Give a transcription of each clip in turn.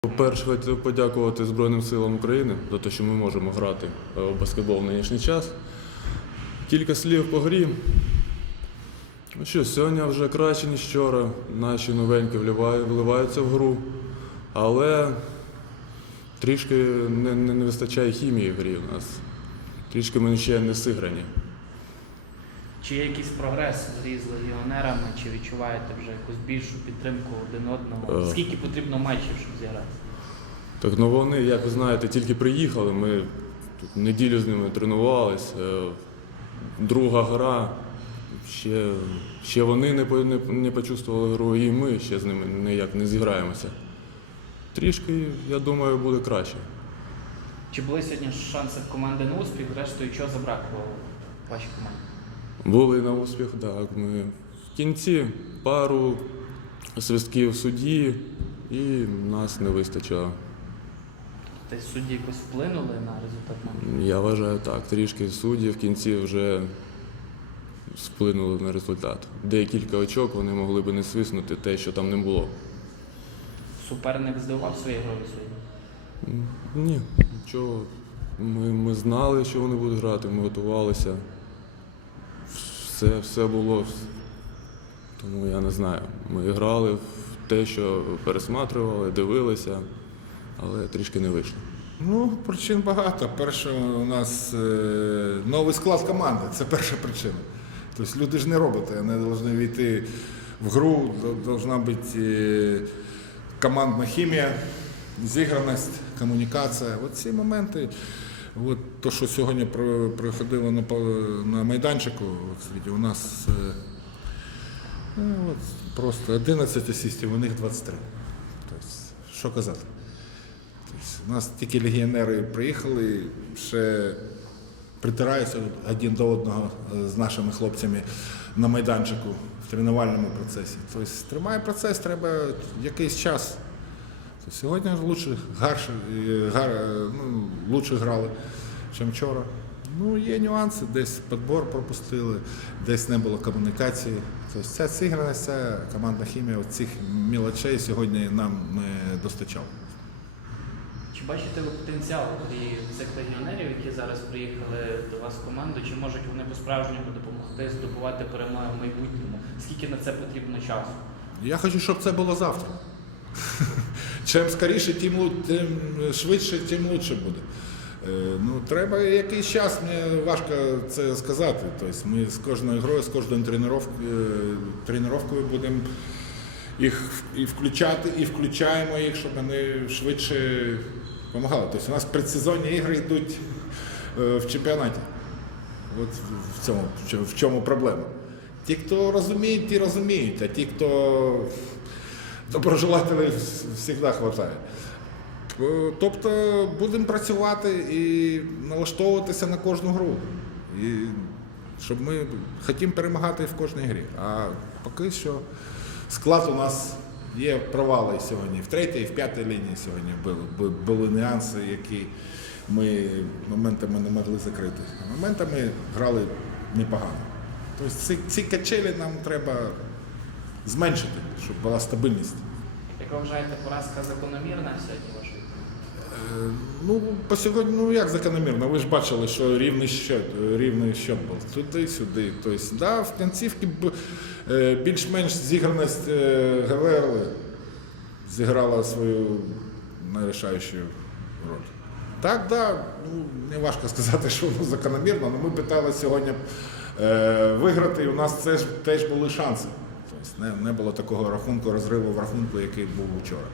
По-перше, хотів подякувати Збройним силам України за те, що ми можемо грати е, в баскетбол в нинішній час. Кілька слів по грі. Ну що, сьогодні вже краще, ніж вчора. Наші новенькі вливаються в гру, але трішки не, не, не вистачає хімії в грі у нас. Трішки ми ще не сиграні. Чи є якийсь прогрес з легіонерами, чи відчуваєте вже якусь більшу підтримку один одного? Е. Скільки потрібно матчів, щоб зіграти? Так, ну вони, як ви знаєте, тільки приїхали. Ми тут неділю з ними тренувалися. Е, Друга гра. Ще, ще вони не, не, не почувствували гру, і ми ще з ними ніяк не зіграємося. Трішки, я думаю, буде краще. Чи були сьогодні шанси команди на успіх? Зрештою, чого забракло вашій команді? Були на успіх, так. Ми в кінці пару свистків судді, і нас не вистачило. Тобто судді якось вплинули на результат? Я вважаю так. Трішки судді в кінці вже вплинули на результат. Декілька очок вони могли б не свиснути те, що там не було. Суперник здивував своєю грою сьогодні. Ні, нічого. Ми, ми знали, що вони будуть грати, ми готувалися. Все, все було. Тому я не знаю. Ми грали в те, що пересматривали, дивилися, але трішки не вийшло. Ну, причин багато. Перше, у нас е, новий склад команди. Це перша причина. Тобто люди ж не роботи, вони повинні війти в гру, повинна бути е, командна хімія, зіграність, комунікація. От ці моменти. От то, що сьогодні приходило на, на майданчику, от, у нас е, ну, от, просто 11 асистів, у них 23. Тобто, що казати? Тобто, У нас тільки легіонери приїхали, ще притираються один до одного е, з нашими хлопцями на майданчику в тренувальному процесі. Тобто тримає процес, треба якийсь час. Тобто, сьогодні лучше, гарше, гар, е, ну, лучше грали, ніж вчора. Ну, є нюанси, десь підбор пропустили, десь не було комунікації. Тобто ця зіграність, ця командна хімія цих мілочей сьогодні нам не достачала. Чи бачите ви потенціал цих легіонерів, які зараз приїхали до вас в команду? Чи можуть вони по-справжньому допомогти здобувати перемоги в майбутньому? Скільки на це потрібно часу? Я хочу, щоб це було завтра. Чим скоріше, тим, тим швидше, тим лучше буде. Е, Ну, треба якийсь час, мені важко це сказати. Тобто ми з кожною грою, з кожною тренувкою, тренувкою будемо їх і включати, і включаємо їх, щоб вони швидше допомагали. Тобто у нас предсезонні ігри йдуть е, в чемпіонаті. От в цьому, в чому проблема. Ті, хто розуміють, ті розуміють, а ті, хто доброжелателів завжди вистачає. Е, Тобто будемо працювати і налаштовуватися на кожну гру. І щоб ми хотімо перемагати в кожній грі. А поки що склад у нас є провали сьогодні. В третій і в п'ятій лінії сьогодні були, були нюанси, які ми моментами не могли закрити. А моментами грали непогано. Тобто ці, ці качелі нам треба зменшити, щоб була стабільність. Як ви вважаєте, поразка закономірна сьогодні вашої? Е, Ну, по сьогодні, ну як закономірно, ви ж бачили, що рівний счет, рівний счет був туди-сюди. Тобто, да, в кінцівці е, більш-менш зіграність е, ГВР зіграла свою найрішаючу роль. Так, да, ну, не важко сказати, що воно закономірно, але ми питалися сьогодні е, виграти, і у нас це ж теж були шанси. Тобто не, не було такого рахунку, розриву в рахунку, який був вчора.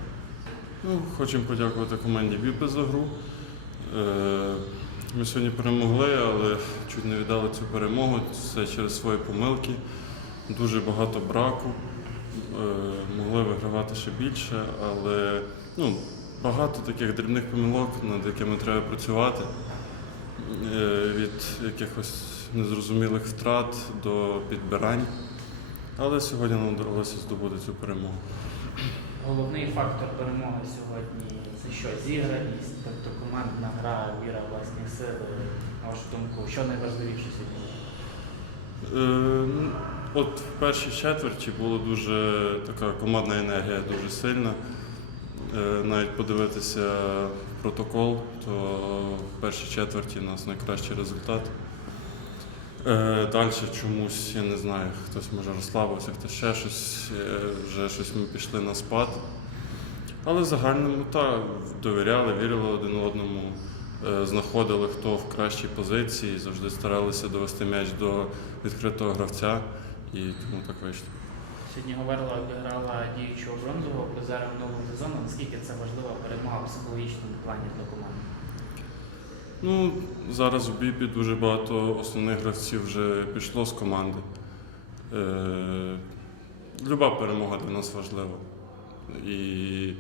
Ну, хочемо подякувати команді Віпи за гру. Е, Ми сьогодні перемогли, але чуть не віддали цю перемогу. Це через свої помилки. Дуже багато браку. Е, Могли вигравати ще більше, але ну, багато таких дрібних помилок, над якими треба працювати. Е, Від якихось незрозумілих втрат до підбирань. Але сьогодні нам вдалося здобути цю перемогу. Головний фактор перемоги сьогодні це що? Зіграність, тобто командна гра, віра в власні сили. На вашу думку, що найважливіше сьогодні? Е, ну, От в першій четверті була дуже така командна енергія дуже сильна. е, навіть подивитися протокол, то в першій четверті у нас найкращий результат. Е, Далі чомусь, я не знаю, хтось може розслабився, хтось ще щось, е, вже щось ми пішли на спад. Але в загальному так, довіряли, вірили один одному, е, знаходили хто в кращій позиції, завжди старалися довести м'яч до відкритого гравця, і тому так вийшло. Сьогодні Говерла обіграла діючого бронзового призера минулого сезону. Наскільки це важлива перемога в психологічному плані для команди? Ну, зараз в Біпі дуже багато основних гравців вже пішло з команди. Е, люба перемога для нас важлива. І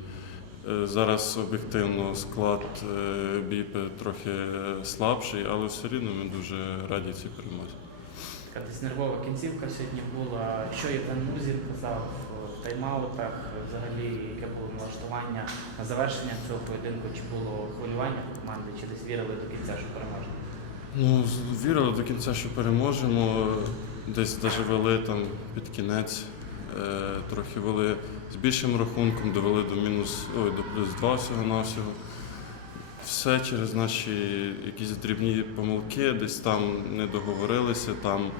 е, зараз об'єктивно склад е, Біпи трохи слабший, але все рівно ми дуже раді цій перемозі. Така десь нервова кінцівка сьогодні була. Що Євген Музін казав тайм-аутах, взагалі, яке було налаштування на завершення цього поєдинку, чи було хвилювання команди, чи десь вірили до кінця, що переможемо? Ну, вірили до кінця, що переможемо. Десь навіть вели там під кінець, е, трохи вели з більшим рахунком, довели до мінус ой, до плюс 2 всього-навсього. Все через наші якісь дрібні помилки, десь там не договорилися, там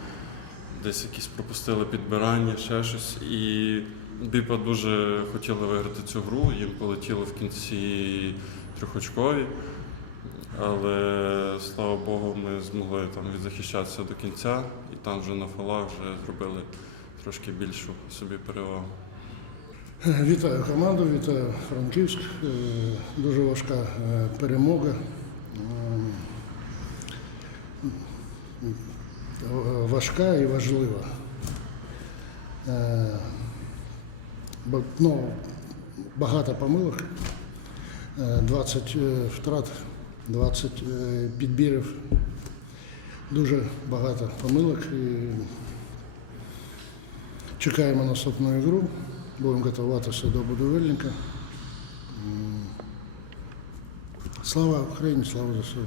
десь якісь пропустили підбирання, ще щось. І Біпа дуже хотіли виграти цю гру, їм полетіло в кінці трьохочкові. Але слава Богу, ми змогли там відзахищатися до кінця, і там вже на фолах вже зробили трошки більшу собі перевагу. Вітаю команду, вітаю Франківськ. Е, Дуже важка е, перемога. Е, Важка і важлива. Е, Ну, багато помилок, Е, 20 е, втрат, 20 е, підбірів. Дуже багато помилок. І чекаємо наступну ігру. Будемо готуватися до будівельника. Слава Україні, слава ЗСУ.